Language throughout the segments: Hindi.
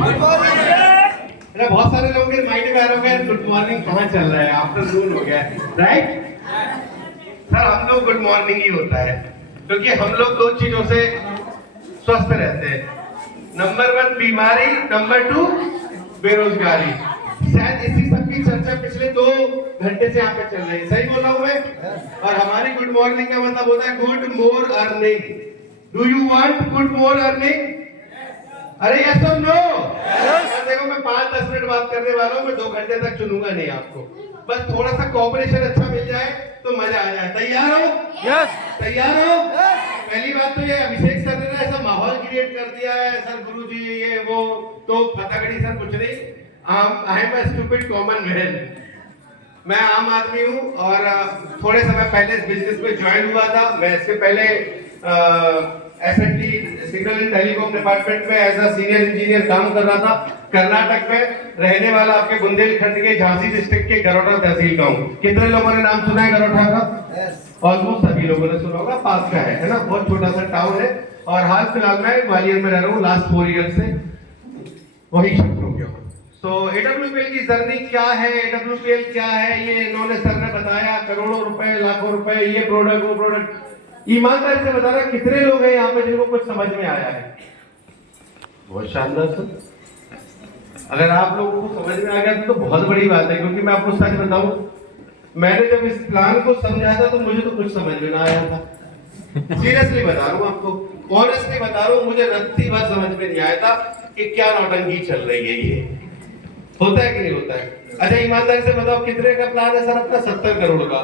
बहुत सारे लोगों के माइंड में आ रहा है गुड मॉर्निंग कहाँ चल रहा है, आफ्टरनून हो गया है, राइट? सर हम लोग गुड मॉर्निंग ही होता है, क्योंकि हम लोग दो चीजों से स्वस्थ रहते हैं। नंबर 1 बीमारी, नंबर 2 बेरोजगारी। शायद इसी सब की चर्चा पिछले 2 घंटे से यहाँ पे चल रही है, सही बोल रहा हूँ मैं? और हमारी गुड मॉर्निंग का मतलब होता है good more earning. Do you want good more earning? अरे यस और नो? देखो मैं 5-10 मिनट बात करने वाला हूँ, मैं 2 घंटे तक चुनूंगा नहीं आपको। बस थोड़ा सा कोऑपरेशन अच्छा मिल जाए तो मजा आ जाए। तैयार हो? यस। तैयार हो? पहली बात तो ये अभिषेक सर ने ना ऐसा माहौल क्रिएट कर दिया है, सर गुरुजी ये वो, तो फटाकड़ी सर कुछ नहीं। I am a stupid common man. मैं आम आदमी हूँ और थोड़े समय पहले इस बिजनेस में ज्वाइन हुआ था। मैं इससे पहले SNT signal and telecom department में एज अ सीनियर इंजीनियर काम कर रहा था। कर्नाटक में रहने वाला, आपके बुंदेलखंड के झांसी डिस्ट्रिक्ट के गरोठा तहसील का हूँ। कितने लोगों ने नाम सुना है गरोठा का? ऑलमोस्ट सभी लोगों ने सुना होगा, पास का है ना, बहुत छोटा सा टाउन है। और हाल फिलहाल में ग्वालियर में रह रहा हूँ, लास्ट 4 ईयर से वही शिफ्ट हो गया हूँ। तो एडब्ल्यूपीएल की जर्नी क्या है, एडब्ल्यूपीएल क्या है, ये इन्होंने सर ने बताया, करोड़ों रुपए लाखों रुपए, ये प्रोडक्ट वो प्रोडक्ट। ईमानदारी से बताना कितने लोग हैं यहाँ पे जिनको कुछ समझ में आया है? बहुत शानदार सर। अगर आप लोगों को समझ में आ गया तो बहुत बड़ी बात है, क्योंकि मैं आपको सच बताऊं, मैंने जब इस प्लान को समझा था तो मुझे तो कुछ समझ में ना आया था। सीरियसली बता रहा हूँ आपको, ऑनेस्टली बता रहा हूँ, मुझे रत्ती बात समझ में नहीं आया था कि क्या नौटंकी चल रही है, ये होता है कि नहीं होता है? अच्छा ईमानदारी से बताओ कितने का प्लान है सर अपना? 70 करोड़ का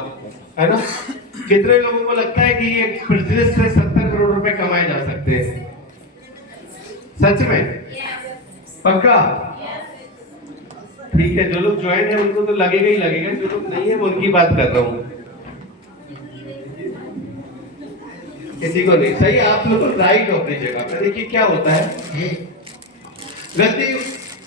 है ना? कितने लोगों को लगता है कि ये बिजनेस से 70 करोड़ रुपए कमाए जा सकते हैं? सच में? पक्का? ठीक है, जो लोग ज्वाइन है उनको तो लगेगा ही लगेगा, जो लोग नहीं है वो उनकी बात कर रहा हूँ, किसी को नहीं। सही, आप लोग राइट हो अपनी जगह पर। देखिए क्या होता है, गलती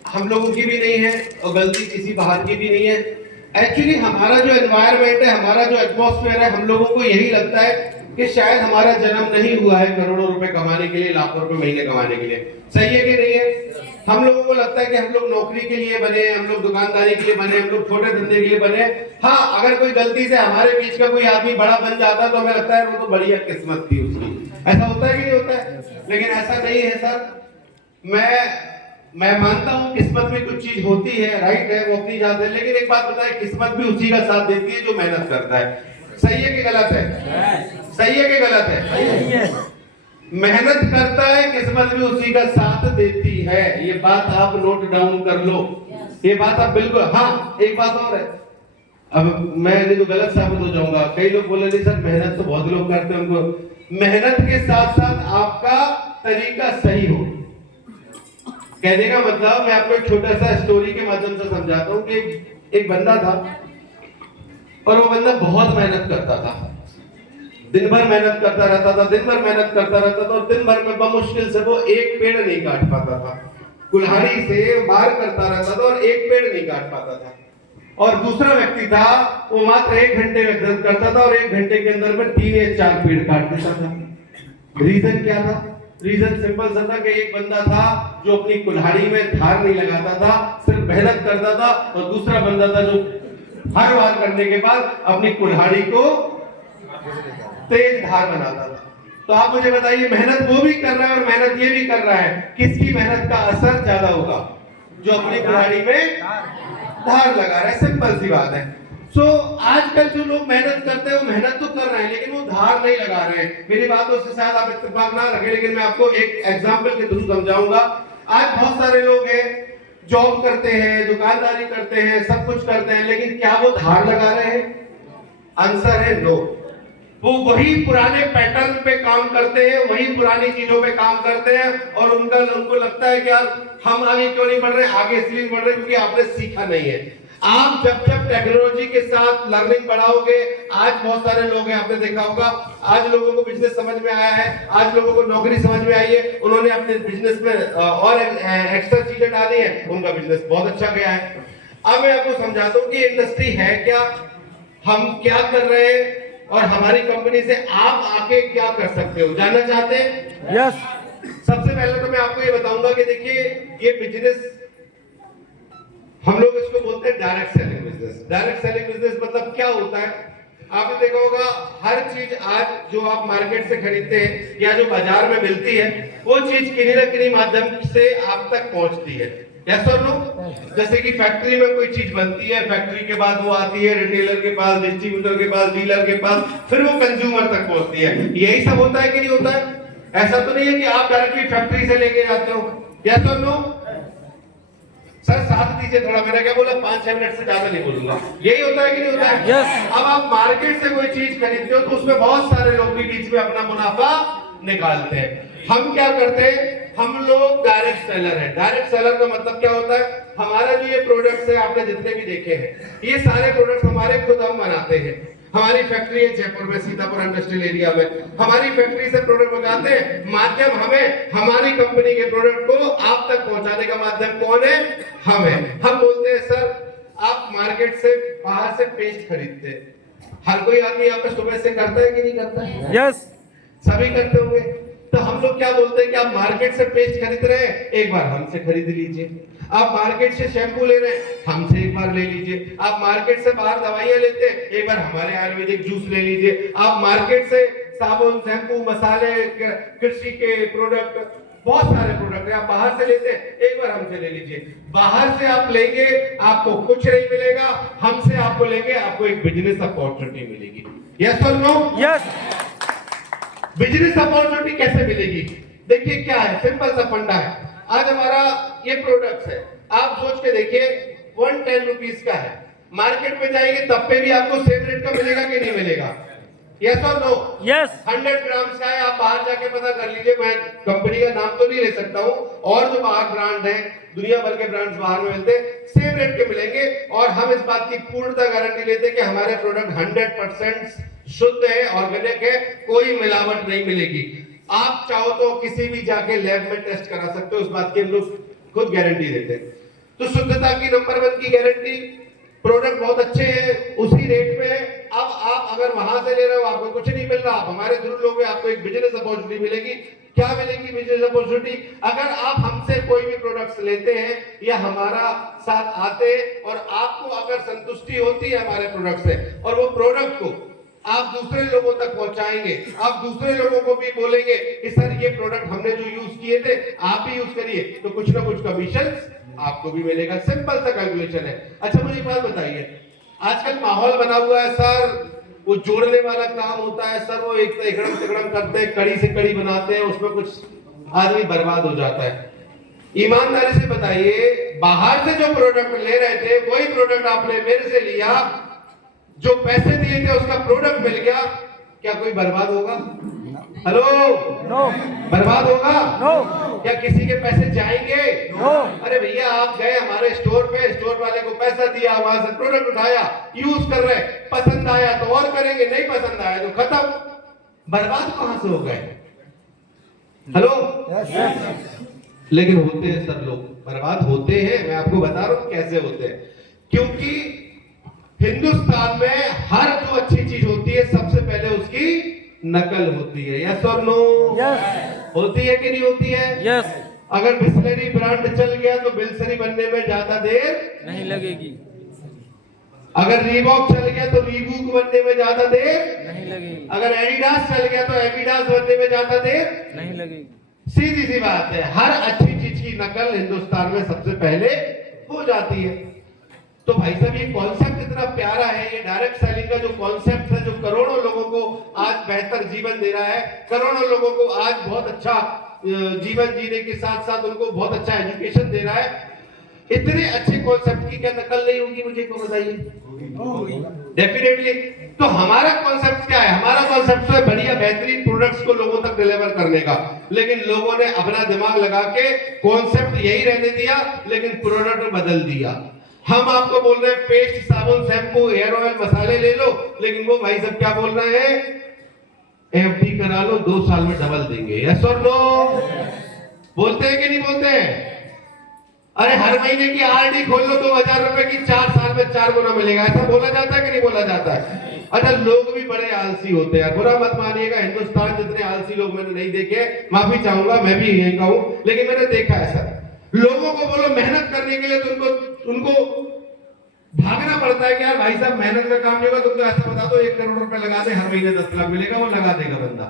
हम लोगों की भी नहीं है और गलती किसी बाहर की भी नहीं है। एक्चुअली हमारा जो एनवायरनमेंट है, हमारा जो एटमॉस्फेयर है, हम लोगों को यही लगता है कि शायद हमारा जन्म नहीं हुआ है करोड़ों रुपए कमाने के लिए, लाखों रुपए महीने कमाने के लिए। सही है कि नहीं है? हम लोगों को लगता है कि हम लोग नौकरी के लिए बने, हम लोग दुकानदारी के लिए बने, हम लोग छोटे धंधे के लिए बने। हाँ, अगर कोई गलती से हमारे बीच का कोई आदमी बड़ा बन जाता तो हमें लगता है वो तो बढ़िया किस्मत थी उसकी। ऐसा होता है कि नहीं होता है? लेकिन ऐसा नहीं है सर। मैं मानता हूँ किस्मत में कुछ चीज होती है, राइट है, वो अपनी जात है, लेकिन एक बात बताए, किस्मत भी उसी का साथ देती है जो मेहनत करता है। सही है कि गलत है? सही है कि गलत है? सही है। मेहनत करता है, किस्मत भी उसी का साथ देती है। ये बात आप नोट डाउन कर लो, ये बात आप बिल्कुल। हाँ, एक बात और है, अब मैं नहीं तो गलत साबित हो जाऊंगा। कई लोग बोले नहीं सर मेहनत तो बहुत लोग करते हैं, उनको मेहनत के साथ साथ आपका तरीका सही हो। कहने का मतलब, मैं आपको एक छोटा सा स्टोरी के माध्यम से समझाता हूँ कि एक बंदा था और वो बंदा बहुत मेहनत करता था, दिन भर मेहनत करता रहता था, दिन भर मेहनत करता रहता था, और दिन भर में बमुश्किल से वो एक पेड़ नहीं काट पाता था। कुल्हाड़ी से वार करता रहता था और एक पेड़ नहीं काट पाता था। और दूसरा व्यक्ति था, वो मात्र 1 घंटे मेहनत करता था और 1 घंटे के अंदर में 3 या 4 पेड़ काट देता था। रीजन क्या था? रीजन सिंपल सा था कि एक बंदा था जो अपनी कुल्हाड़ी में धार नहीं लगाता था, सिर्फ मेहनत करता था, और दूसरा बंदा था जो हर वार करने के बाद अपनी कुल्हाड़ी को तेज धार बनाता था। तो आप मुझे बताइए, मेहनत वो भी कर रहा है और मेहनत ये भी कर रहा है, किसकी मेहनत का असर ज्यादा होगा? जो अपनी कुल्हाड़ी में धार लगा रहा है। सिंपल सी बात है। आजकल जो लोग मेहनत करते हैं वो मेहनत तो कर रहे हैं लेकिन वो धार नहीं लगा रहे हैं। मेरी बातों से शायद आप इत्तेफाक ना रखें, लेकिन मैं आपको एक एग्जांपल के थ्रू समझाऊंगा। आज बहुत सारे लोग हैं, जॉब करते हैं, दुकानदारी करते हैं, सब कुछ करते हैं, लेकिन क्या वो धार लगा रहे हैं? आंसर है नो। वो वही पुराने पैटर्न पे काम करते हैं, वही पुरानी चीजों पे काम करते हैं, और उनको लगता है कि यार हम आगे क्यों नहीं बढ़ रहे? आगे इसलिए बढ़ रहे क्योंकि आपने सीखा नहीं है। आप जब जब टेक्नोलॉजी के साथ लर्निंग बढ़ाओगे, आज बहुत सारे लोग हैं, आपने देखा होगा, आज लोगों को बिजनेस समझ में आया है, आज लोगों को नौकरी समझ में आई है, उन्होंने अपने बिजनेस में और एक्स्ट्रा चीजें डाली है, उनका बिजनेस बहुत अच्छा गया है। अब मैं आपको समझाता हूँ कि इंडस्ट्री है क्या, हम क्या कर रहे हैं, और हमारी कंपनी से आप आके क्या कर सकते हो। जानना चाहते हैं? यस। सबसे पहले तो मैं आपको ये बताऊंगा कि देखिए ये बिजनेस हम लोग इसको बोलते हैं direct selling business. Direct selling business मतलब क्या होता है? आपने देखा होगा हर चीज आज जो आप मार्केट से खरीदते हैं या जो बाजार में मिलती है वो चीज किन्हीं न किन्हीं माध्यम से आप तक पहुंचती है। यस और नो? जैसे कि फैक्ट्री में कोई चीज बनती है, फैक्ट्री के बाद वो आती है रिटेलर के पास, डिस्ट्रीब्यूटर के पास, डीलर के पास, फिर वो कंज्यूमर तक पहुंचती है। यही सब होता है कि नहीं होता है? ऐसा तो नहीं है कि आप डायरेक्टली फैक्ट्री से लेके जाते हो। यस और नो? सर साथ दीजिए थोड़ा, मैंने क्या बोला 5-6 मिनट से ज्यादा नहीं बोलूंगा। यही होता है कि नहीं होता है? Yes. अब आप मार्केट से कोई चीज खरीदते हो तो उसमें बहुत सारे लोग भी बीच में अपना मुनाफा निकालते हैं। हम क्या करते हैं? हम लोग डायरेक्ट सेलर हैं। डायरेक्ट सेलर का मतलब क्या होता है? हमारा जो ये प्रोडक्ट्स है आपने जितने भी देखे हैं ये सारे प्रोडक्ट्स हमारे खुद हम बनाते हैं। हमारी फैक्ट्री है जयपुर में, सीतापुर इंडस्ट्रियल एरिया में। हमारी फैक्ट्री से प्रोडक्ट मंगाते हैं, माध्यम हमें, हमारी कंपनी के प्रोडक्ट को आप तक पहुंचाने का माध्यम कौन है? हम है। हम बोलते हैं सर आप मार्केट से बाहर से पेस्ट खरीदते हैं। हर कोई आदमी यहाँ पे सुबह से करता है कि नहीं करता है? यस। सभी करते होंगे। तो हम लोग क्या बोलते हैं कि आप मार्केट से पेस्ट खरीद रहे हैं, एक बार हमसे खरीद लीजिए। आप मार्केट से शैम्पू ले रहे हैं, हमसे एक बार ले लीजिए। आप मार्केट से बाहर दवाइयां लेते हैं, एक बार हमारे आयुर्वेदिक जूस ले लीजिए। आप मार्केट से साबुन, शैम्पू, मसाले, कृषि के प्रोडक्ट, बहुत सारे प्रोडक्ट है आप बाहर से लेते हैं, एक बार हमसे ले लीजिए। बाहर से आप लेंगे आपको कुछ नहीं मिलेगा, हमसे आपको लेंगे आपको एक बिजनेस अपॉर्चुनिटी मिलेगी। यस और नो? यस। बिजनेस अपॉर्चुनिटी कैसे मिलेगी? देखिए क्या है, सिंपल सा फंडा है। आज हमारा ये प्रोडक्ट है, आप सोच के देखिए 110 रुपीज का है, मार्केट में जाएंगे तब पे भी आपको सेम रेट का मिलेगा कि नहीं मिलेगा? यस और नो? यस। 100 ग्राम्स का है, आप बाहर जाके पता कर लीजिए। मैं कंपनी का नाम तो नहीं ले सकता हूँ, और जो बाहर ब्रांड है, दुनिया भर के ब्रांड्स बाहर में मिलते हैं, सेम रेट के मिलेंगे। और हम इस बात की पूर्णतः गारंटी लेते हैं कि हमारे प्रोडक्ट 100% शुद्ध है, ऑर्गेनिक है, कोई मिलावट नहीं मिलेगी। आप चाहो तो किसी भी जाके लैब में टेस्ट करा सकते हो, उस बात की हम लोग खुद गारंटी देते हैं। तो शुद्धता की नंबर 1 की गारंटी, प्रोडक्ट बहुत अच्छे हैं, उसी रेट पे है। अब आप अगर वहां से ले रहे हो आपको कुछ नहीं मिल रहा, आप हमारे थ्रू लोगे आपको एक बिजनेस अपॉर्चुनिटी मिलेगी। क्या मिलेगी बिजनेस अपॉर्चुनिटी? अगर आप हमसे कोई भी प्रोडक्ट्स लेते हैं या हमारा साथ आते हैं और आपको अगर संतुष्टि होती है हमारे प्रोडक्ट से और वो प्रोडक्ट को आप दूसरे लोगों तक पहुंचाएंगे, आप दूसरे लोगों को भी बोलेंगे कि सर ये प्रोडक्ट हमने जो यूज किए थे आप भी यूज करिए, तो कुछ ना कुछ कमीशन आपको भी मिलेगा। सिंपल सा कैलकुलेशन है। अच्छा मुझे एक बात बताइए, आजकल माहौल बना हुआ है सर, वो जोड़ने वाला काम होता है सर, वो एक एकड़म तिकड़म करते हैं, कड़ी से कड़ी बनाते हैं, उसमें कुछ आदमी बर्बाद हो जाता है। ईमानदारी से बताइए, बाहर से जो प्रोडक्ट ले रहे थे वही प्रोडक्ट आपने मेरे से लिया, जो पैसे दिए थे उसका प्रोडक्ट मिल गया, क्या कोई बर्बाद होगा? हेलो? नो। बर्बाद होगा? नो। क्या किसी के पैसे जाएंगे? नो। अरे भैया आप गए हमारे स्टोर पे, स्टोर वाले को पैसा दिया, वहां से प्रोडक्ट उठाया, यूज कर रहे, पसंद आया तो और करेंगे, नहीं पसंद आया तो खत्म। बर्बाद कहां से हो गए? हेलो? लेकिन होते हैं सर, लोग बर्बाद होते हैं। मैं आपको बता रहा हूं कैसे होते हैं, क्योंकि हिंदुस्तान में हर जो अच्छी चीज होती है सबसे पहले उसकी नकल होती है। यस और नो? यस। होती है कि नहीं होती है? यस। अगर बिस्लरी ब्रांड चल गया तो बिस्लरी बनने में ज्यादा देर नहीं लगेगी। अगर रीबॉक चल गया तो रीबूक बनने में ज्यादा देर नहीं लगेगी। अगर एडिडास चल गया तो एडिडास बनने में ज्यादा देर नहीं लगेगी। सीधी सी बात है, हर अच्छी चीज की नकल हिंदुस्तान में सबसे पहले हो जाती है। तो भाई साहब ये कॉन्सेप्ट इतना प्यारा है, ये डायरेक्ट सेलिंग का जो कॉन्सेप्ट है, जो करोड़ों लोगों को आज बेहतर जीवन दे रहा है, करोड़ों लोगों को आज बहुत अच्छा जीवन जीने के साथ साथ उनको बहुत अच्छा एजुकेशन दे रहा है, इतने अच्छे कॉन्सेप्ट की क्या नकल नहीं होगी? मुझे को बताइए। डेफिनेटली। तो हमारा कॉन्सेप्ट क्या है? हमारा कॉन्सेप्ट है बढ़िया बेहतरीन प्रोडक्ट्स को लोगों तक डिलीवर करने का, लेकिन लोगों ने अपना दिमाग लगा के कॉन्सेप्ट यही रहने दिया, लेकिन प्रोडक्ट बदल दिया। हम आपको बोल रहे हैं पेस्ट, साबुन, शैम्पू, हेयर ऑयल, मसाले ले लो, लेकिन वो भाई सब क्या बोल रहे हैं? एफडी करा लो, 2 साल में डबल देंगे। यस और नो? बोलते हैं कि नहीं बोलते हैं? अरे हर महीने की आरडी खोल लो, 2000 रुपए की, 4 साल में 4 गुना मिलेगा, ऐसा बोला जाता है कि नहीं बोला जाता है? अच्छा, लोग भी बड़े आलसी होते हैं यार, बुरा मत मानिएगा, हिंदुस्तान जितने आलसी लोग मैंने नहीं देखे, माफी चाहूंगा, मैं भी यही कहूं, लेकिन मैंने देखा है सर, लोगों को बोलो मेहनत करने के लिए तो उनको भागना पड़ता है कि यार भाई साहब मेहनत का काम नहीं होगा, तुम तो ऐसा बता दो 1 करोड़ रुपए लगा दे, हर महीने 10 लाख मिलेगा, वो लगा देगा बंदा।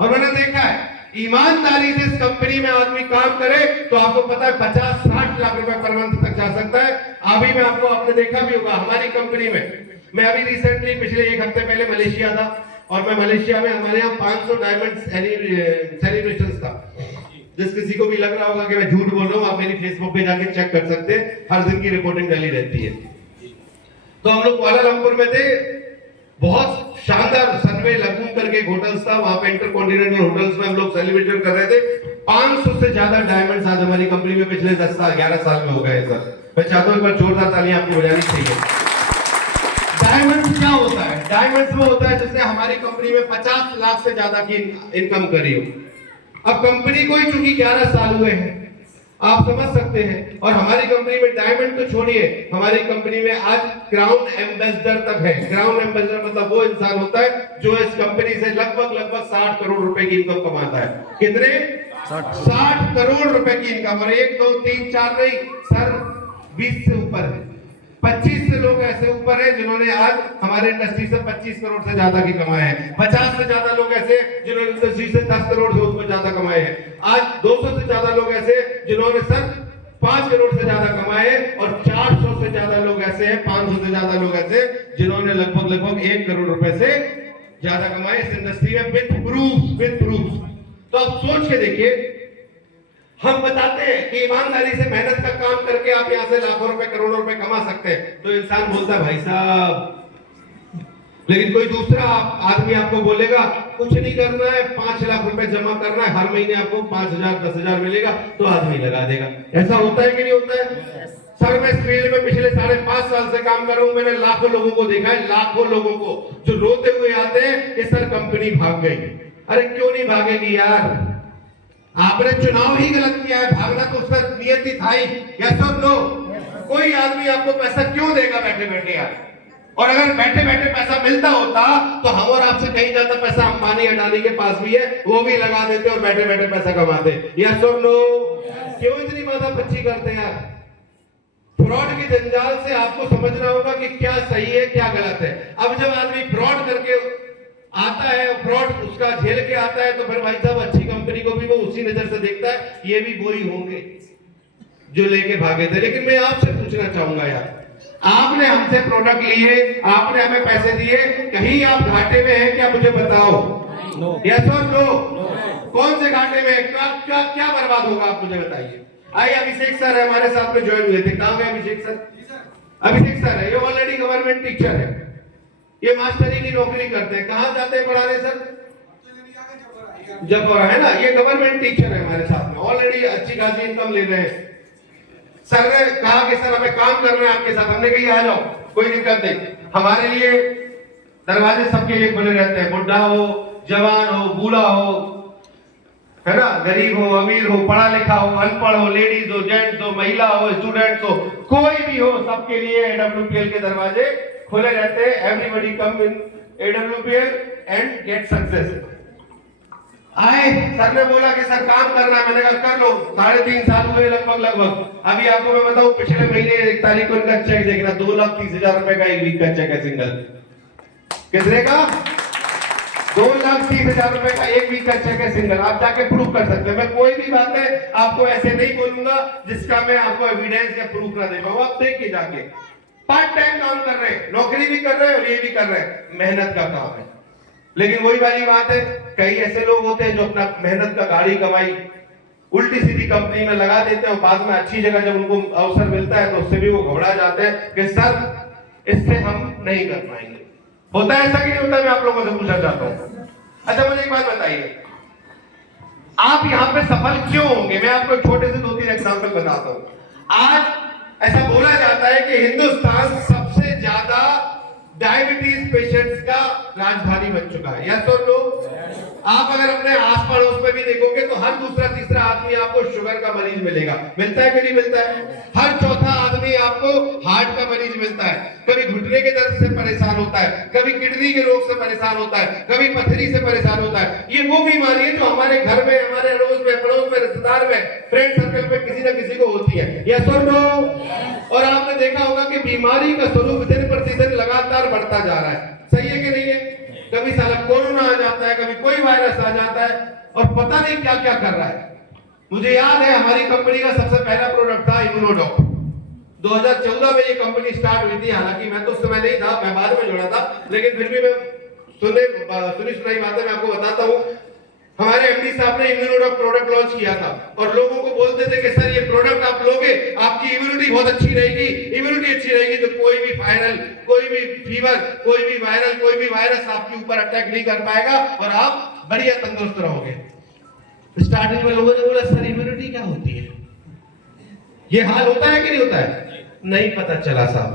और मैंने देखा है ईमानदारी से इस कंपनी में आदमी काम करे तो आपको पता है 50-60 लाख रुपए पर मंथ तक जा सकता है। अभी मैं आपको, आपने देखा भी होगा हमारी कंपनी में, मैं अभी रिसेंटली पिछले 1 हफ्ते पहले मलेशिया था, और मैं मलेशिया में हमारे यहाँ 500 डायमंड सेलिब्रेशन था। जिस किसी को भी लग रहा होगा कि मैं झूठ बोल रहा हूँ, आप मेरी फेसबुक पे जाके चेक कर सकते हैं, हर दिन की रिपोर्टिंग डली रहती है। तो हम लोग कुआलालंपुर में थे, बहुत शानदार सनवे लगून करके एक होटल्स था, वहां पे इंटरकॉन्टिनेंटल होटल्स में हम लोग सेलिब्रेशन कर रहे थे। 500 से ज्यादा डायमंड्स आज हमारी कंपनी में पिछले 10 साल 11 साल में हो गए सर। मैं चाहता हूं एक बार जोरदार तालियां आपको बजानी चाहिए। डायमंड्स क्या होता है? डायमंड्स वो होता है जिसने हमारी कंपनी में 50 लाख से ज्यादा की इनकम करी हो। अब कंपनी को ही चूंकि 11 साल हुए हैं, आप समझ सकते हैं, और हमारी कंपनी में डायमंड तो छोड़िए, हमारी कंपनी में आज क्राउन एम्बेसडर तक है। क्राउन एम्बेसडर मतलब वो इंसान होता है जो इस कंपनी से लगभग 60 करोड़ रुपए की इनकम कमाता है। कितने? 60 करोड़ रुपए की इनकम। और 1 2 3 4 नहीं सर, 20 से ऊपर है, 25 से लोग ऐसे ऊपर हैं जिन्होंने आज हमारे इंडस्ट्री से 25 करोड़ से ज्यादा की कमाए हैं। 50 से ज्यादा लोग ऐसे जिन्होंने इंडस्ट्री से 10 करोड़ से उसमें ज्यादा कमाए हैं। आज 200 से ज्यादा लोग ऐसे जिन्होंने सर 5 करोड़ से ज्यादा कमाए हैं, और 400 से ज्यादा लोग ऐसे हैं, 500 से ज्यादा लोग ऐसे जिन्होंने लगभग 1 करोड़ रुपए से ज्यादा कमाए इस इंडस्ट्री में, विद प्रूफ। तो आप सोच के देखिए, हम बताते हैं कि ईमानदारी से मेहनत का काम करके आप यहां से लाखों रुपए करोड़ों रुपए कमा सकते हैं, तो इंसान बोलता है भाई साहब, लेकिन कोई दूसरा आदमी आपको बोलेगा कुछ नहीं करना है, 5 लाख रुपए जमा करना है, हर महीने आपको 5,000 10,000 मिलेगा, तो आदमी लगा देगा। ऐसा होता है कि नहीं होता है? सर मैं इस फील्ड में पिछले 5.5 साल से काम कर रहा हूं, मैंने लाखों लोगों को देखा है, लाखों लोगों को जो रोते हुए आते हैं कि सर कंपनी भाग गई। अरे क्यों नहीं भागेगी यार, आपने चुनाव ही गलत किया है, भागना तो उसका नियत ही था ही। यस और नो? कोई आदमी आपको पैसा क्यों देगा बैठे बैठे यार? और अगर बैठे बैठे पैसा मिलता होता तो हम और आपसे कहीं ज्यादा पैसा अंबानी अडानी के पास भी है, वो भी लगा देते और बैठे बैठे पैसा कमाते। यस और नो? क्यों इतनी माथापच्ची करते हैं यार? फ्रॉड की जंजाल से आपको समझना होगा कि क्या सही है क्या गलत है। अब जब आदमी फ्रॉड करके आता है, फ्रॉड उसका झेल के आता है, तो फिर भाई साहब अच्छी कंपनी को भी वो उसी नजर से देखता है, ये भी वही होंगे जो लेके भागे थे। लेकिन मैं आपसे पूछना चाहूंगा यार, आपने हमसे प्रोडक्ट लिए, आपने हमें पैसे दिए, कहीं आप घाटे में हैं क्या? मुझे बताओ। यस और नो? कौन से घाटे में? क्या बर्बाद होगा आप मुझे बताइए। आइए अभिषेक सर है हमारे साथ में ज्वाइन हुए थे। कहां गए अभिषेक सर? अभिषेक सर है, ये ऑलरेडी गवर्नमेंट टीचर है, ये मास्टरी की नौकरी करते हैं। कहां जाते हैं पढ़ाने सर? जबरा है ना, ये गवर्नमेंट टीचर है हमारे साथ में, ऑलरेडी अच्छी खासी इनकम ले रहे हैं। सर ने कहा कि सर हमें काम करना है आपके साथ, हमने कहा आ जाओ, कोई दिक्कत नहीं, हमारे लिए दरवाजे सबके लिए खुले रहते हैं, बुढ़ा हो, जवान हो, बूढ़ा हो, है ना, गरीब हो, अमीर हो, पढ़ा लिखा हो, अनपढ़ हो, लेडीज हो, जेंट्स हो, महिला हो, स्टूडेंट्स हो, कोई भी हो, सबके लिए AWPL के दरवाजे खुले रहते हैं। Everybody come in AWPL and get success. आए, सर ने बोला कि सर काम करना है, मैंने कहा कर लो। 3.5 साल हुए लगभग। अभी आपको मैं बताऊं, पिछले महीने 1 तारीख को इनका चेक देखना, 2,30,000 रुपए का एक वीक का चेक है सिंगल। कितने का? 2,30,000 रुपए का एक वीक का चेक है सिंगल। आप जाके प्रूफ कर सकते हैं। मैं कोई भी बात है आपको ऐसे नहीं बोलूंगा जिसका मैं आपको एविडेंस या प्रूफ ना दे पाऊं। आप देखिए जाके, पार्ट टाइम काम कर रहे हैं, नौकरी भी कर रहे हैं और ये भी कर रहे हैं, मेहनत का काम है। लेकिन वही वाली बात है, कई ऐसे लोग होते हैं जो अपना मेहनत का गाड़ी कमाई उल्टी सीधी कंपनी में लगा देते हैं और बाद में अच्छी जगह जब उनको अवसर मिलता है तो उससे भी वो घबरा जाते हैं कि सर इससे हम नहीं कर पाएंगे। होता है ऐसा कि नहीं होता? मैं आप लोगों से पूछना चाहता हूं। अच्छा मुझे एक बात बताइए, आप यहाँ पे सफल क्यों होंगे? मैं आपको छोटे से 2-3 एग्जाम्पल बताता हूं। आज ऐसा बोला जाता है कि हिंदुस्तान सबसे ज्यादा डायबिटीज पेशेंट्स का राजधानी बन चुका है। यस और नो? आप अगर अपने आस पड़ोस में भी देखोगे तो हर दूसरा तीसरा आदमी आपको शुगर का मरीज मिलेगा। मिलता है कि नहीं मिलता है? हर चौथा आदमी आपको हार्ट का मरीज मिलता है, कभी घुटने के दर्द से परेशान होता है, कभी किडनी के रोग से परेशान होता है, कभी पथरी से परेशान होता है। ये वो बीमारी है जो हमारे घर में, हमारे अड़ोस में, पड़ोस में, रिश्तेदार में, फ्रेंड सर्कल में किसी न किसी को होती है। यस और नो? और आपने देखा होगा कि बीमारी का स्वरूप दिन प्रतिदिन लगातार बढ़ता जा रहा है। सही है कि नहीं है? कभी साला कोरोना आ जाता है, कभी कोई वायरस आ जाता है और पता नहीं क्या क्या कर रहा है। मुझे याद है हमारी कंपनी का सबसे पहला प्रोडक्ट था इम्यूनोडॉक। 2014 में ये कंपनी स्टार्ट हुई थी। हालांकि मैं तो उस समय नहीं था, मैं बाद में जुड़ा था, लेकिन फिर भी मैं सुनी सुनाई बातें मैं आपको बताता हूँ। हमारे एमडी साहब ने इम्यूनोडॉक प्रोडक्ट लॉन्च किया था और लोगों को बोलते थे कि सर ये प्रोडक्ट आप लोगे, आपकी इम्यूनिटी बहुत अच्छी रहेगी, इम्यूनिटी अच्छी रहेगी तो कोई भी वायरल, कोई भी फीवर, कोई भी वायरल, कोई भी वायरस आपके ऊपर अटैक नहीं कर पाएगा और आप बढ़िया तंदुरुस्त रहोगे। स्टार्टिंग में लोगों ने बोला सर इम्यूनिटी क्या होती है? ये हाल होता है कि नहीं होता है? नहीं पता चला साहब।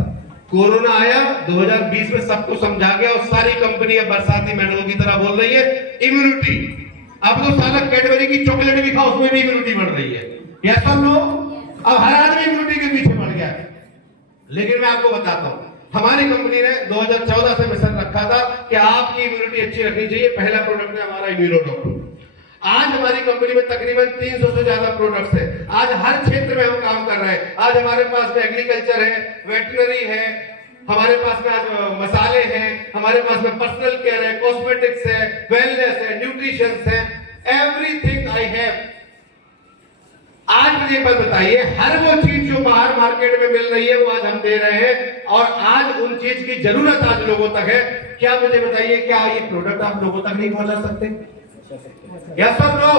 कोरोना आया 2020 में, सबको समझा गया और सारी कंपनियां बरसाती मेंढकों की तरह बोल रही है इम्यूनिटी। अब तो साला कैडबरी की चॉकलेट भी खाओ, उसमें भी इम्यूनिटी बढ़ रही है। यस और नो? अब हर आदमी इम्यूनिटी के पीछे पड़ गया है। लेकिन मैं आपको बताता हूं, हमारी कंपनी ने 2014 से मिशन रखा था कि आपकी इम्यूनिटी अच्छी रखनी चाहिए। पहला प्रोडक्ट है हमारा इम्यूनोडॉक। आज हमारी कंपनी में तकरीबन 300 से ज्यादा प्रोडक्ट्स हैं। आज हर क्षेत्र में हम काम कर रहे हैं। आज हमारे पास में एग्रीकल्चर है, वेटरनरी है, हमारे पास में आज मसाले हैं, हमारे पास में पर्सनल केयर है, कॉस्मेटिक्स है, वेलनेस है, न्यूट्रिशन है, एवरीथिंग आई हैव। आज मुझे बात बताइए, हर वो चीज जो बाहर मार्केट में मिल रही है वो आज हम दे रहे हैं और आज उन चीज की जरूरत आज लोगों तक है। क्या मुझे बताइए, क्या ये प्रोडक्ट आप लोगों तक नहीं पहुंचा सकते? यस और नो?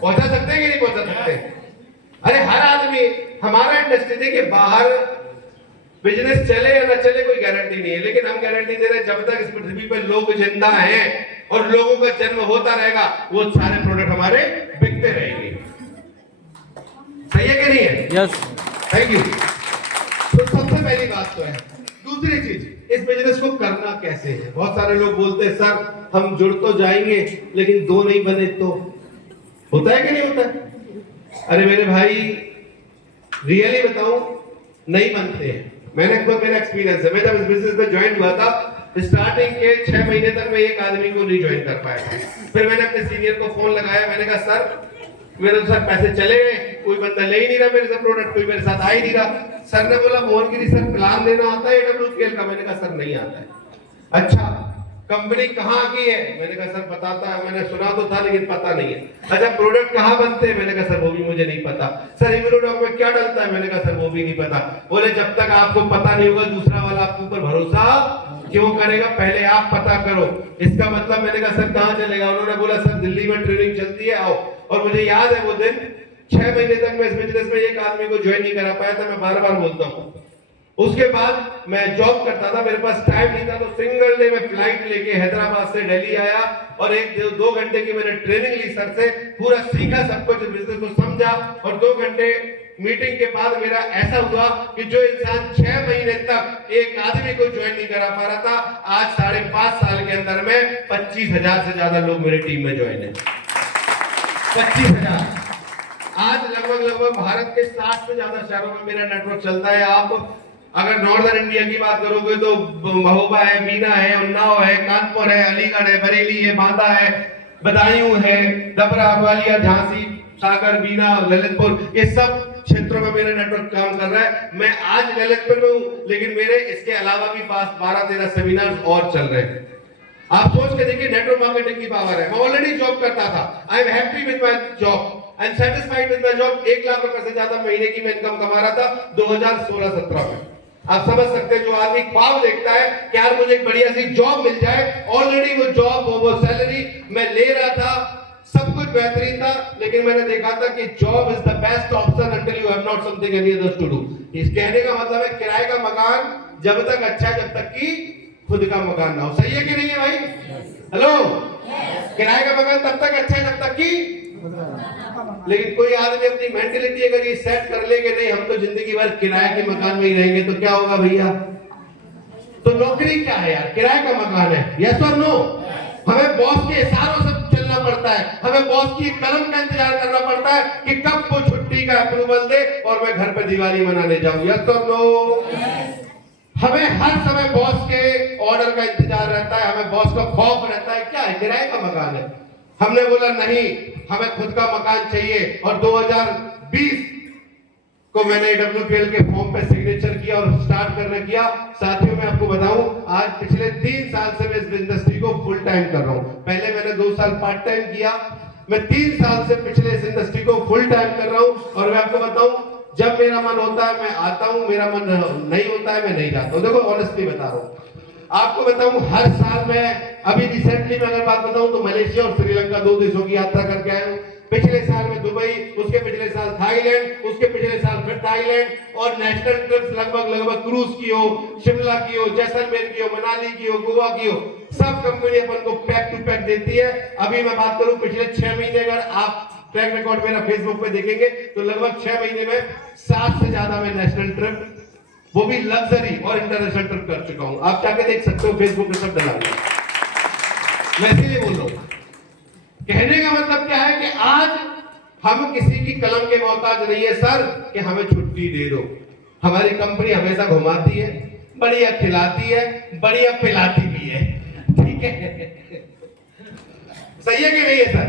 पहुंचा सकते हैं कि नहीं पहुंचा सकते? अरे हर आदमी, हमारा इंडस्ट्री देखिए, बाहर बिजनेस चले या न चले कोई गारंटी नहीं है, लेकिन हम गारंटी दे रहे हैं जब तक इस पृथ्वी पर लोग जिंदा हैं और लोगों का जन्म होता रहेगा वो सारे प्रोडक्ट हमारे बिकते रहेंगे। सही है कि नहीं है? यस। Thank you. तो सबसे पहली बात तो है। दूसरी चीज, इस बिजनेस को करना कैसे है? बहुत सारे लोग बोलते हैं सर हम जुड़ तो जाएंगे लेकिन दो नहीं बने तो। होता है कि नहीं होता है? अरे मेरे भाई रियली बताऊं, नहीं बनते हैं। मैंने खुद, मेरा एक्सपीरियंस है, मैं जब इस बिजनेस में ज्वाइन हुआ था स्टार्टिंग के 6 महीने तक मैं एक आदमी को नहीं ज्वाइन कर पाया। फिर मैंने अपने सीनियर को फोन लगाया, मैंने कहा सर मेरे तो सर पैसे चले गए, कोई बंदा ले ही नहीं रहा मेरे से प्रोडक्ट, कोई मेरे साथ आ ही नहीं रहा। सर ने बोला मोहनगिरी सर प्लान देना आता है AWScale का? मैंने कहा सर नहीं आता है। अच्छा कंपनी कहाँ की है? मैंने कहा सर बताता है, मैंने सुना तो था लेकिन पता नहीं है। अच्छा प्रोडक्ट कहाँ बनते हैं? मैंने कहा सर वो भी मुझे नहीं पता। सर इम्यूनोडॉक में क्या डलता है? मैंने कहा सर वो भी नहीं पता। बोले जब तक आपको पता नहीं होगा दूसरा वाला आपके ऊपर भरोसा क्यों करेगा? पहले आप पता करो। इसका मतलब मैंने कहा सर कहाँ चलेगा? उन्होंने बोला सर दिल्ली में ट्रेनिंग चलती है, आओ। और मुझे याद है वो दिन, 6 महीने तक मैं इस बिजनेस में एक आदमी को ज्वाइन नहीं करा पाया था। मैं बार बार बोलता हूँ। उसके बाद मैं जॉब करता था, मेरे पास टाइम नहीं था, तो सिंगल डे में फ्लाइट लेके हैदराबाद से दिल्ली आया और 1-2 घंटे की मैंने ट्रेनिंग ली सर से, पूरा सीखा सब कुछ, बिजनेस को समझा। और 2 घंटे मीटिंग के बाद मेरा ऐसा हुआ कि जो इंसान 6 महीने तक एक आदमी को ज्वाइन नहीं करा पा रहा था, आज 5.5 साल के अंदर में 25,000 से ज्यादा लोग मेरी टीम में ज्वाइन है। 25,000। आज लगभग भारत के 60 से ज्यादा शहरों में मेरा नेटवर्क चलता है। आप अगर नॉर्दर्न इंडिया की बात करोगे तो महोबा है, बीना है, उन्नाव है, कानपुर है, अलीगढ़ है, बरेली है, बांदा है, बदायूं है, डबरा, ग्वालियर, झांसी, सागर, बीना, ललितपुर, ये सब क्षेत्रों में मेरा नेटवर्क काम कर रहा है। मैं आज ललितपुर में हूँ लेकिन मेरे इसके अलावा भी पास 12-13 सेमिनार्स और चल रहे हैं। आप सोच के देखिए नेटवर्क मार्केटिंग की पावर है। मैं ऑलरेडी जॉब करता था, I am happy with my job, I am satisfied with my job. 1 lakh रुपए से ज्यादा महीने की मैं इनकम कमा रहा था 2016-17 में। आप समझ सकते हैं जो आदमी ख्वाब देखता है कि यार मुझे एक बढ़िया सी जॉब मिल जाए, ऑलरेडी वो जॉब, वो सैलरी मैं ले रहा था, सब कुछ बेहतरीन था, लेकिन मैंने देखा था कि job is the best option until you have not something any others to do. इस कहने का मतलब है किराए का मकान जब तक अच्छा है जब तक कि खुद का मकान ना हो। सही है कि नहीं है भाई? हेलो, किराए का मकान तब तक अच्छा है जब तक कि, लेकिन कोई आदमी अपनी मेंटेलिटी अगर ये सेट कर ले कि नहीं हम तो जिंदगी भर किराए के मकान में ही रहेंगे, तो क्या होगा भैया? तो नौकरी क्या है यार? किराए का मकान है। यस और नो? हमें बॉस के इशारों से चलना सोचना पड़ता है, हमें बॉस की कलम का इंतजार करना पड़ता है कि कब वो छुट्टी का अप्रूवल दे और मैं घर पे दिवाली मनाने जाऊं। यस और नो? हमें हर समय बॉस के ऑर्डर का इंतजार रहता है, हमें बॉस का खौफ रहता है। क्या है, किराए का मकान है। हमने बोला नहीं, हमें खुद का मकान चाहिए और 2020 को मैंने WPL के फॉर्म पे सिग्नेचर किया और स्टार्ट करने किया। साथियों मैं आपको बताऊं, आज पिछले 3 साल से मैं इस इंडस्ट्री को फुल टाइम कर रहा हूं। पहले मैंने 2 साल पार्ट टाइम किया, मैं 3 साल से पिछले इस इंडस्ट्री को फुल टाइम कर रहा हूं। और मैं आपको बताऊं, जब मेरा मन होता है मैं आता हूं, मेरा मन नहीं होता है मैं नहीं जाता हूं। देखो ऑनेस्टली बता रहा हूं आपको, बताऊं हर साल मैं, अभी रिसेंटली में अगर बात बताऊं तो मलेशिया और श्रीलंका 2 देशों की यात्रा करके आया हूं। पिछले साल में दुबई, उसके पिछले साल थाईलैंड, उसके पिछले साल फिर थाईलैंड और नेशनल ट्रिप्स लगभग क्रूज की हो, शिमला की हो, जैसलमेर की हो, मनाली की हो, गोवा की हो, सब कंपनी अपन को पैक टू पैक देती है। अभी मैं बात करूं पिछले 6 महीने, अगर आप ट्रैक रिकॉर्ड मेरा फेसबुक पे देखेंगे तो लगभग 6 महीने में 7 से ज्यादा मैं नेशनल ट्रिप, वो भी लग्जरी और इंटरनेशनल ट्रिप कर चुका हूं। आप जाके देख सकते हो, फेसबुक पे सब डला हुआ है। मैं इसीलिए बोल रहा हूं, कहने का मतलब क्या है कि आज हम किसी की कलम के मोहताज नहीं है सर कि हमें छुट्टी दे दो। हमारी कंपनी हमेशा घुमाती है, बढ़िया खिलाती है, बढ़िया पिलाती भी है। ठीक है, सही है कि नहीं है सर?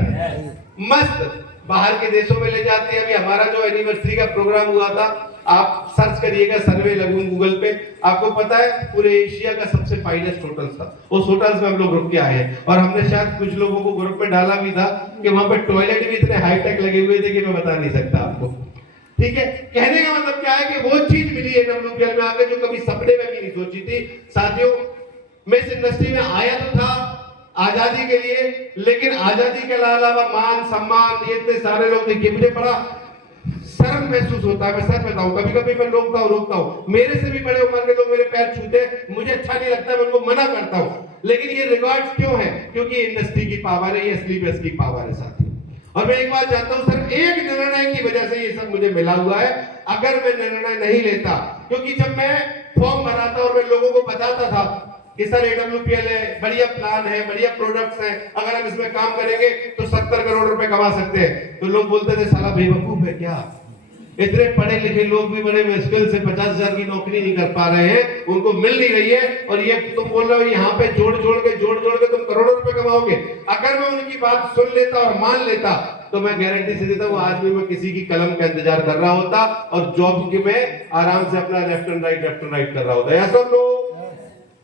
मस्त बाहर के देशों में ले जाती है। अभी हमारा जो एनिवर्सरी का प्रोग्राम हुआ था, आप सर्च करिएगा, सर्वे लगून गूगल पे, आपको पता है पूरे एशिया का सबसे फाइनेस्ट होटल था। उस होटल्स में हम लोग रुक के आए हैं और हमने शायद कुछ लोगों को ग्रुप में डाला भी था कि वहां पे टॉयलेट भी इतने हाईटेक लगे हुए थे कि मैं बता नहीं सकता आपको। ठीक है, कहने का मतलब क्या है कि वो चीज मिली है WPL में आके जो कभी सपने में भी नहीं सोची थी। साथियों, मैं इस इंडस्ट्री में आया तो था आजादी के लिए, लेकिन आजादी के अलावा मान सम्मान ये इतने सारे लोग देखिए, मुझे बड़ा शर्म महसूस होता है। मैं सच बताऊं, कभी कभी मैं रोकता हूं। मेरे से भी बड़े उम्र के लोग मेरे पैर छूते, मुझे अच्छा नहीं लगता, मैं उनको मना करता हूं। लेकिन ये रिकॉर्ड्स क्यों है? क्योंकि इंडस्ट्री की पावर है, ये स्लीपर्स की पावर है साथियों। और मैं एक बात जानता हूं, सिर्फ एक निर्णय की वजह से ये सब मुझे मिला हुआ है। अगर मैं निर्णय नहीं लेता, क्योंकि जब मैं फॉर्म भरा था और मैं लोगों को बताता था कि सर AWPL है, बढ़िया प्लान है, बढ़िया प्रोडक्ट्स हैं, अगर हम इसमें काम करेंगे तो 70 करोड़ रुपए कमा सकते हैं, तो लोग बोलते थे साला बेवकूफ है क्या, इतने पढ़े लिखे लोग भी बड़े मुश्किल से 50,000 की नौकरी नहीं कर पा रहे हैं, उनको मिल नहीं रही है, और ये तुम बोल रहे हो यहाँ पे जोड़ जोड़ के तुम करोड़ों रुपए कमाओगे। अगर मैं उनकी बात सुन लेता और मान लेता तो मैं गारंटी से देता हूँ आज भी मैं किसी की कलम का इंतजार कर रहा होता और जॉब की में आराम से अपना लेफ्ट एंड राइट कर रहा होता। ऐसा लोग,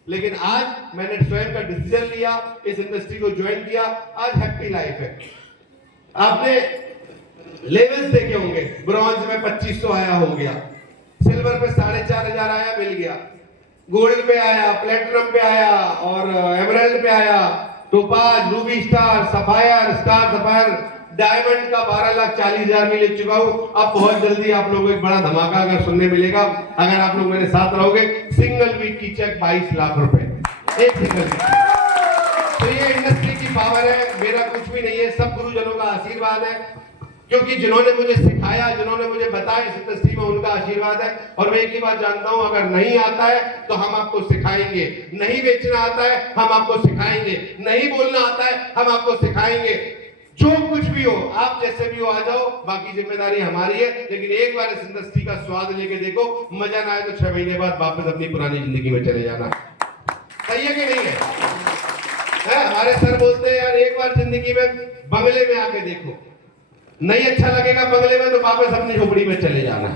लेकिन आज मैंने स्वयं का डिसीजन लिया, इस इंडस्ट्री को ज्वाइन किया, आज हैप्पी लाइफ है। आपने लेवल्स देखे होंगे, ब्रॉन्ज में 2500 आया हो गया, सिल्वर पे 4,500 आया मिल गया, गोल्ड पे आया, प्लेटिनम पे आया और एमराल्ड पे आया, topaz, Ruby star, sapphire, star sapphire, diamond का 12,40,000 में ले चुका हूं। अब बहुत जल्दी आप लोगों को एक बड़ा धमाका अगर सुनने मिलेगा, अगर आप लोग मेरे साथ रहोगे। सिंगल वीक की चेक 22 लाख रुपए, एक सिंगल वीक। तो ये इंडस्ट्री की पावर है, मेरा कुछ भी नहीं है, सब गुरुजनों का आशीर्वाद है, क्योंकि जिन्होंने मुझे सिखाया, जिन्होंने मुझे बताया इस इंडस्ट्री में, उनका आशीर्वाद है। और मैं एक ही बात जानता हूं, अगर नहीं आता है तो हम आपको सिखाएंगे, नहीं बेचना आता है हम आपको सिखाएंगे, नहीं बोलना आता है हम आपको सिखाएंगे। जो कुछ भी हो, आप जैसे भी हो आ जाओ, बाकी जिम्मेदारी हमारी है। लेकिन एक बार इस इंडस्ट्री का स्वाद लेके देखो, मजा ना आए तो 6 महीने बाद वापस अपनी पुरानी जिंदगी में चले जाना। सही है कि नहीं है? हमारे सर बोलते हैं यार एक बार जिंदगी में बंगले में आके देखो, नहीं अच्छा लगेगा बंगले में तो वापस अपनी झोपड़ी में चले जाना।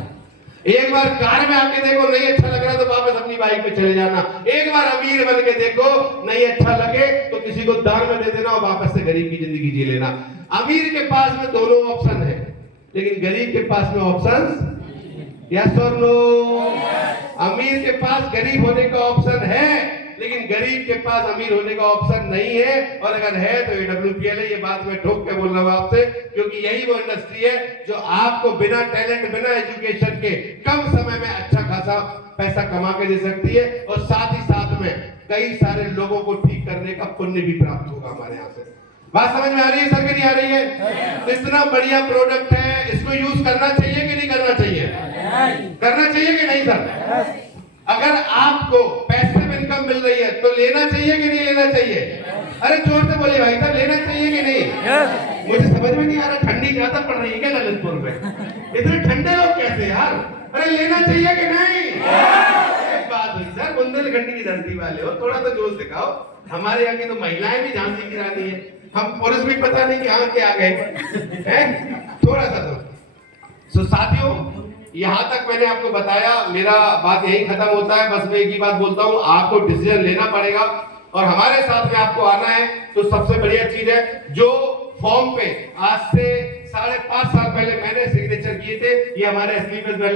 एक बार कार में आके देखो, नहीं अच्छा लग रहा तो वापस अपनी बाइक पे चले जाना। एक बार अमीर बन के देखो, नहीं अच्छा लगे तो किसी को दान में दे देना और वापस से गरीब की जिंदगी जी लेना। अमीर के पास में दोनों ऑप्शन है, लेकिन गरीब के पास में ऑप्शन यस और नो। अमीर के पास गरीब होने का ऑप्शन है, लेकिन गरीब के पास अमीर होने का ऑप्शन नहीं है। और अगर है तो AWPL है। ये बात मैं ठोक के बोल रहा हूं आपसे, क्योंकि यही वो इंडस्ट्री है जो आपको बिना टैलेंट, बिना एजुकेशन के कम समय में अच्छा खासा पैसा कमा के दे सकती है, और साथ ही साथ में कई सारे लोगों को ठीक करने का पुण्य भी प्राप्त होगा हमारे यहाँ से। बात समझ में आ रही है सर कि नहीं आ रही है? तो इतना बढ़िया प्रोडक्ट है, इसको यूज करना चाहिए कि नहीं करना चाहिए? करना चाहिए कि नहीं सर? अगर आपको पैसिव इनकम मिल रही है तो लेना चाहिए कि नहीं लेना चाहिए? अरे जोर से बोले भाई साहब, लेना चाहिए कि नहीं? यस मुझे समझ में नहीं आ रहा, ठंडी ज्यादा पड़ रही है क्या ललितपुर में? इतने ठंडे लोग कैसे यार? अरे लेना चाहिए कि नहीं? एक बात हुई सर, बुंदेलखंड की धरती वाले हो, थोड़ा तो जोश दिखाओ। हमारे यहाँ की तो महिलाएं भी झांसी की रानी है, हम पुरुष भी पता नहीं कहाँ के आ गए हैं, थोड़ा सा तो साथियों, यहाँ तक मैंने आपको बताया, मेरा बात यही खत्म होता है। बस मैं एक ही बात बोलता हूँ, आपको डिसीजन लेना पड़ेगा और हमारे साथ में आपको आना है। तो सबसे बढ़िया चीज है, जो फॉर्म पे आज से 5.5 साल पहले मैंने सिग्नेचर किए थे, ये हमारे एसपी वेलनेस